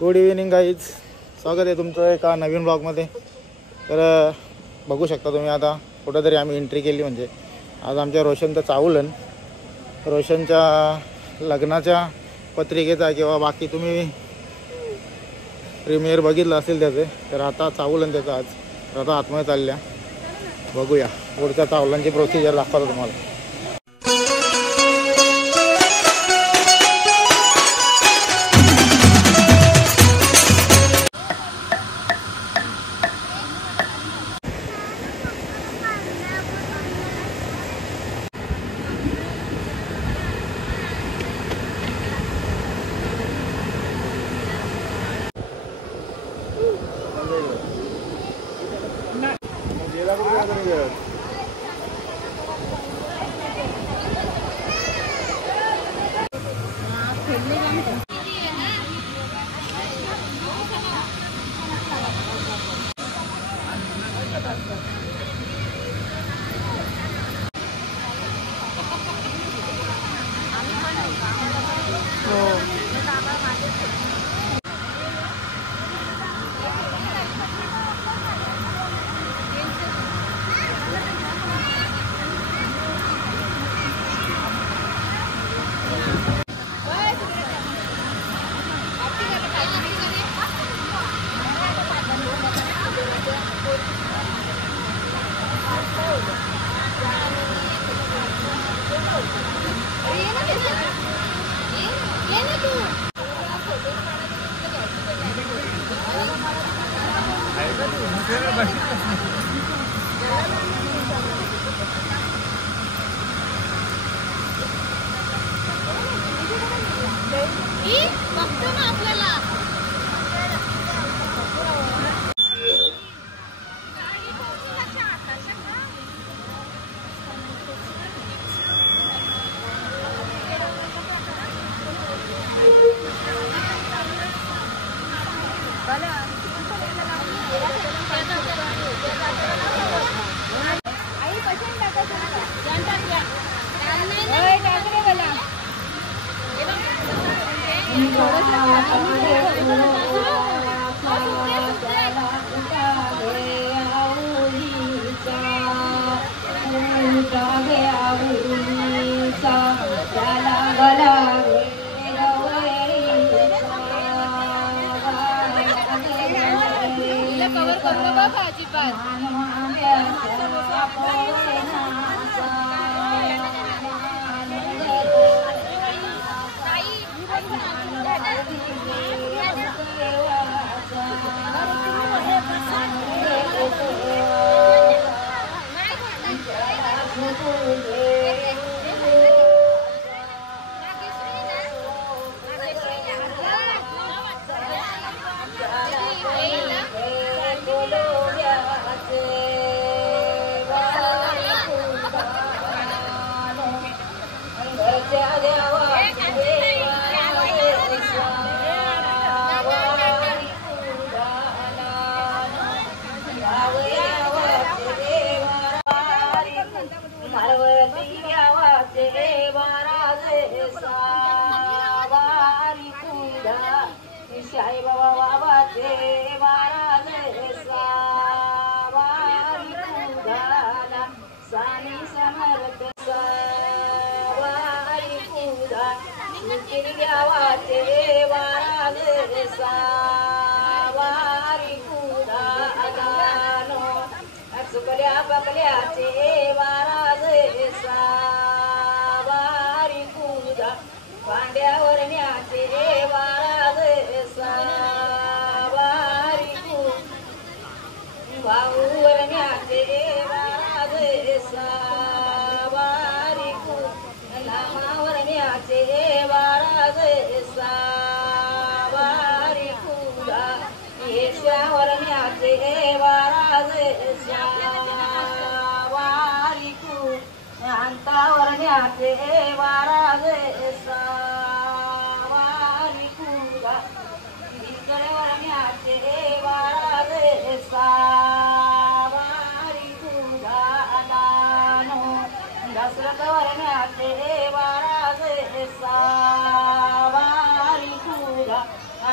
Good evening guys, स्वागत आहे तुमचं एका नवीन ब्लॉगमध्ये. तर बघू शकता तुम्ही आता कुठंतरी आम्ही एंट्री केली. म्हणजे आज आमच्या रोशनचं चावलन, रोशनच्या लग्नाच्या पत्रिकेचा किंवा बाकी तुम्ही प्रीमियर बघितलं असेल त्याचे. तर आता चावलन त्याचं आज. तर आता आतमध्ये चालल्या, बघूया पुढच्या चावलांची प्रोसिजर दाखवतो तुम्हाला.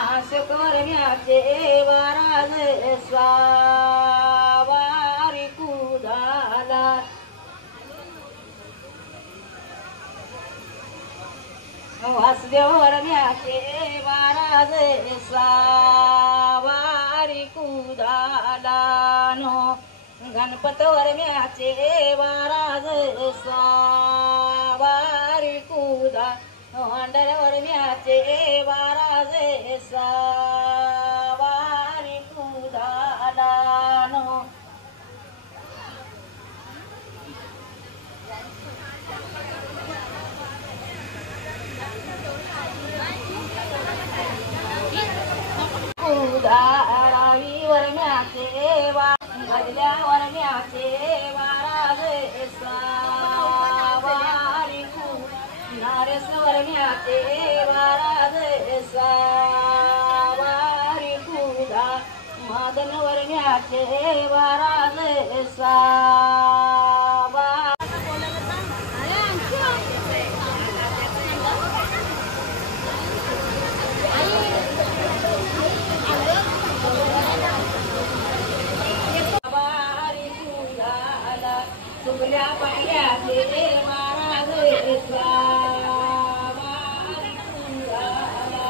करण्याचे वाराज स्वावारी कुदाला वासुदेव वरण्याचे वाराज स्वावारी कुदाला नो गणपत वरण्याचे वाराज स्वावारी कुदा अंडर वरण्याचे वाराज स्वावारी कुदाला नो कुदारावी वरण्याचे गजल्या वरण्याचे वाराज स्वावारी नारेस वरण्याचे वाराज स्वावारी कुदा मदन वरण्याचे वाराज स्वावा सुगल्या पाण्याचे वाराज स्वावारी कुदाला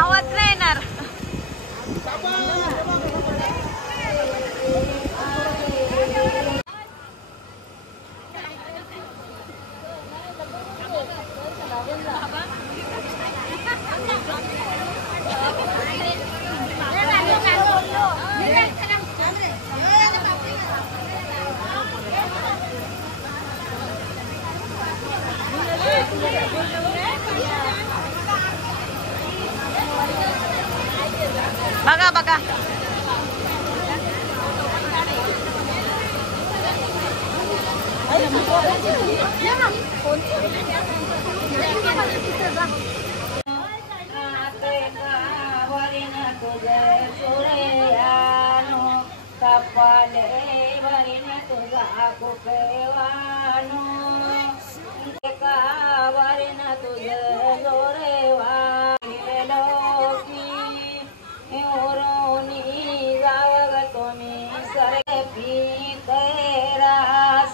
आवाज नाही येणार. बघा बघा कपाले वरीन तुझा कुकेवानो वरीन तुझे जोरेवा ओरोनी जावग तुम्ही सरे पी तेरा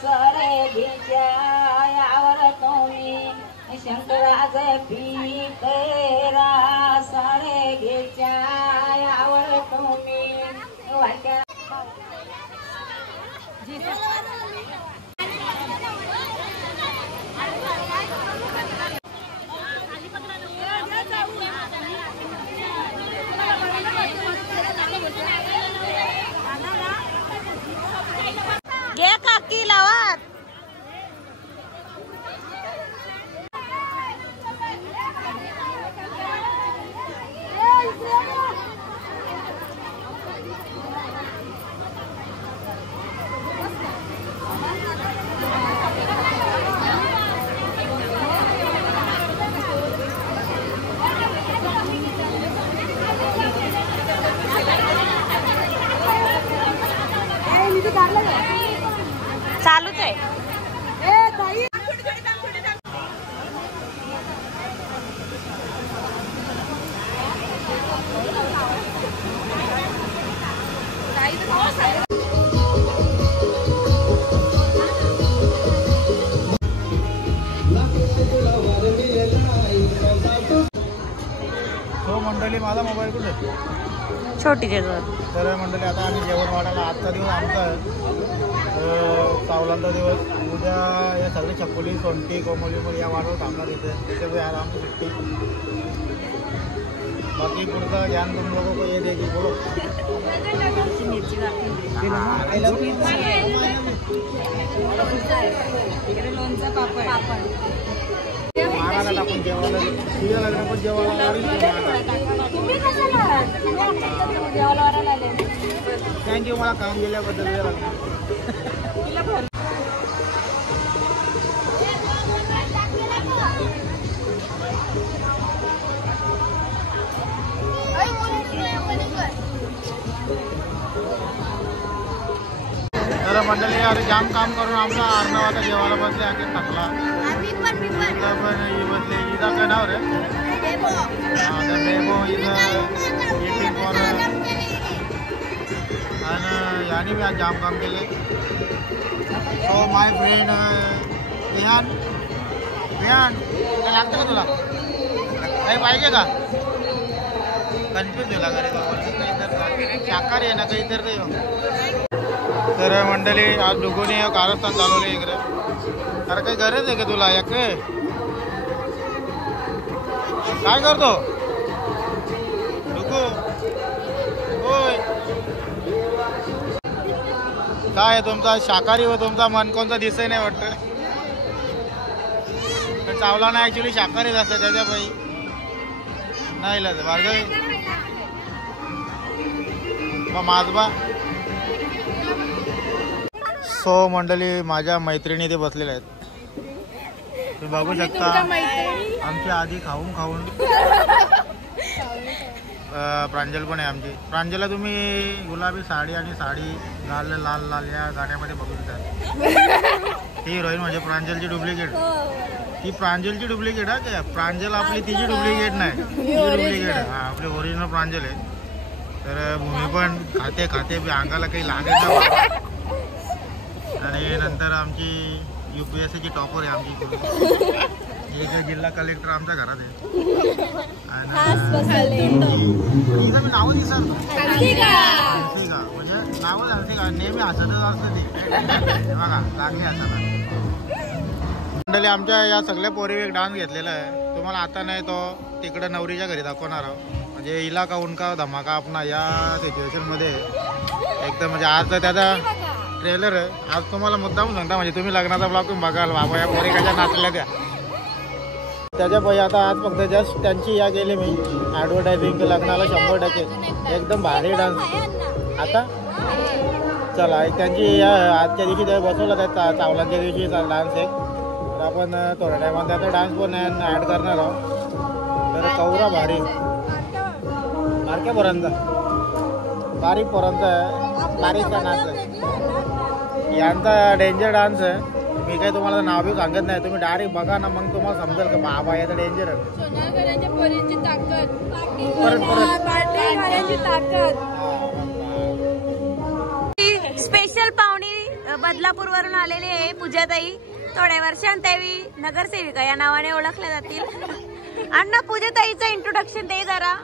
सरे भिजायावर तुम्ही शंकराचे पी तेरा सरे भिजायावर तुम्ही वाट्या घे काकी लावात. चालूच आहे. हो मंडळी, माझा मोबाईल कुठे आहे? छोटी जगत. तर मंडळी आता आम्ही जेवण वाढायला. आजचा दिवस आमचा आहे, सावलांचा दिवस. उद्या या सगळे छकुली सोंटी कोमोली या वाढवून थांबणार इथे. त्याच्यामुळे आज आमची सुट्टी. बाकी पुढचं ज्ञान तुम लोगों को ये देगी. बोलो. लोणचं पापड. मारायला टाकून जेवायला. तिला लग्न पण जेवायला. थँक्यू मला काम दिल्याबद्दल. तर मंडळी अरे जाम काम करून आमचा अर्णवाचा जेवायला बसले आणखी थकला. पण ही बसले इथं काय नाव रे डेबो इथं एटिंग फॉर आणि याने मी आज जाम काम केले. So my friend Vihaan Vihaan काय लागतं का तुला काही पाहिजे का कन्फ्यूज झाला घरी शाकाहारी आहे ना काही तर काही. तर मंडळी आज डुगोनी कारस्थान चालवले इकडे. अरे काही गरज आहे का तुला एक काय करतो डुगू होय काय आहे तुमचा शाकाहारी व तुमचा मन कोणता दिसत नाही वाटतं. चावला ना ऍक्च्युली शाकाहारीच असतं त्याच्या बाई नाही लस भार्गवी माझबा. सो मंडळी माझ्या मैत्रिणी ते बसलेल्या आहेत तुम्ही बघू शकता. आमची आधी खाऊन खाऊन प्रांजल पण आहे आमची. प्रांजलला तुम्ही गुलाबी साडी आणि साडी लाल लाल लाल या गाण्यामध्ये बघू शकता. ती हिरोईन म्हणजे प्रांजलची डुप्लिकेट. ती प्रांजलची डुप्लिकेट हा काय प्रांजल आपली तिची डुप्लिकेट नाही ती डुप्लिकेट हा आपली ओरिजिनल प्रांजल आहे. तर भूमी पण खाते खाते अंगाला काही लागेल ना. आणि नंतर आमची UPSCची टॉपर आहे आमची एक जिल्हा कलेक्टर आमच्या घरात आहे. आणि नाव दिसत म्हणजे नाव झालं का नेहमी हसतच असतं ते बघा लागले हसायला. मंडळी आमच्या या सगळ्या पोरी एक डान्स घेतलेला आहे तुम्हाला आता नाही तो तिकडे नवरीच्या घरी दाखवणार आहोत. म्हणजे इला का उनका धमाका आपणा या सिच्युएशनमध्ये एकदम म्हणजे आज तर त्याचा ट्रेलर आहे. आज तुम्हाला मुद्दाम सांगता म्हणजे तुम्ही लग्नाचा ब्लॉग तुम्ही बघाल बाबा या पोरी कशा नाचल्या त्याच्या पहिले. आता आज फक्त जस्ट त्यांची या गेली मी ॲडव्हर्टायझिंग लग्नाला 100% एकदम भारी डान्स. आता चला एक त्यांची आजच्या दिवशी ते बसवलं त्या चावलांच्या दिवशी डान्स एक. तर आपण थोड्या टायमात त्याचा डान्स पण ॲड करणार आहोत. तर कौरा भारी बारक्या बारीक पोरांचा बारीकचा नाच आहे यांचा डेंजर डान्स आहे. मी काही तुम्हाला नाव बी सांगत नाही तुम्ही डायरेक्ट बघा ना मग तुम्हाला समजेल का बाबा याचा डेंजर आहे. स्पेशल पाहुणी बदलापूर वरून आलेली आहे पूजाताई. थोड्या वर्षांतावी नगरसेविका या नावाने ओळखल्या जातील. अण्णा पूजाताईचं इंट्रोडक्शन दे जरा.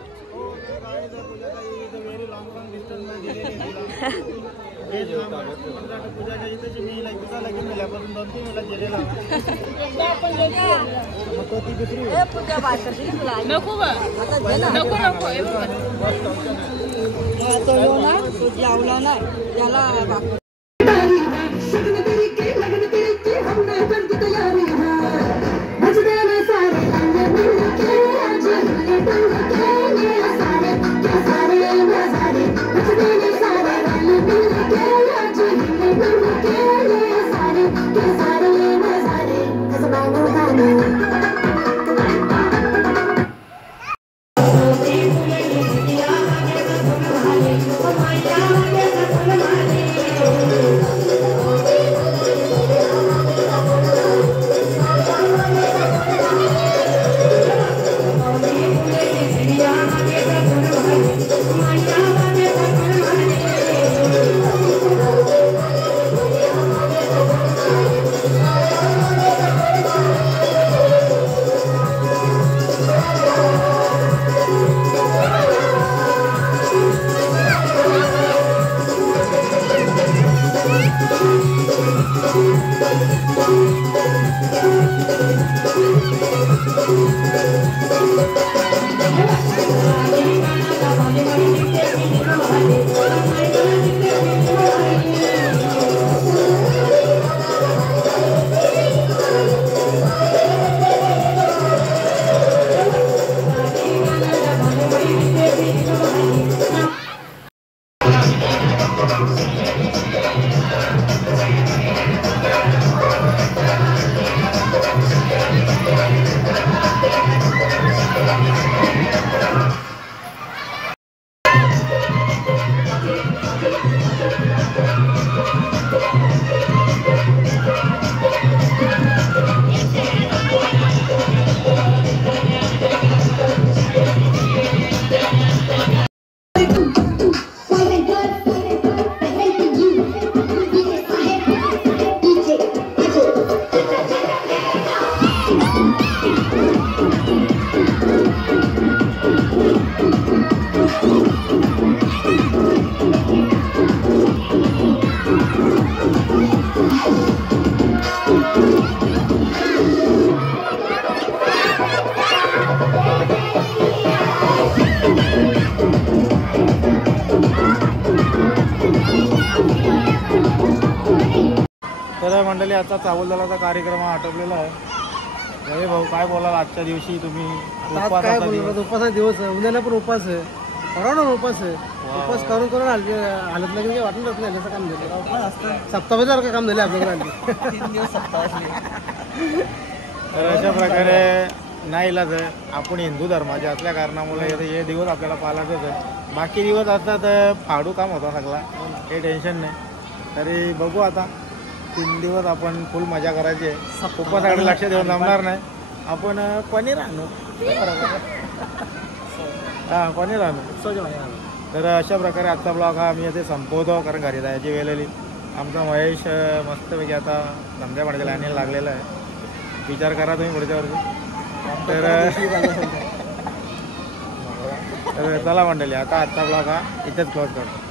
तर मंडळी आता चावलदलाचा कार्यक्रम आटोपलेला आहे. रवी भाऊ काय बोलाल आजच्या दिवशी तुम्ही? आज काय बोलणार, उपास दिवस आहे, उद्याला पण उपास आहे, परवा उपास आहे. उपास करून करून हालत लागेल काही वाटून नाही असं काम झालं. सप्ताहासारखं काम झालं आपल्याकडे. 3 दिवस सप्ताह. तर अशा प्रकारे नाही इलाज आहे. आपण हिंदू धर्माचे असल्या कारणामुळे हे दिवस आपल्याला पाळायचंच आहे. बाकी दिवस असतात फाडू काम होता सगळा, काही टेन्शन नाही. तरी बघू आता 3 दिवस आपण फुल मजा करायची आहे. उपासाकडे लक्ष देऊन जमणार नाही. आपण पनीर आणू, हां पनीर आणू. तर अशा प्रकारे आजचा ब्लॉग हा आम्ही इथे संपवतो, कारण घरी जायची वेळ आली. आमचा महेश मस्तपैकी आता धंद्या पाण्याच्या लाईनीला लागलेला आहे. विचार करा तुम्ही पुढच्या वर्षी. तर चला मंडळी, आता आजचा ब्लॉग हा इथेच क्लोज करतो.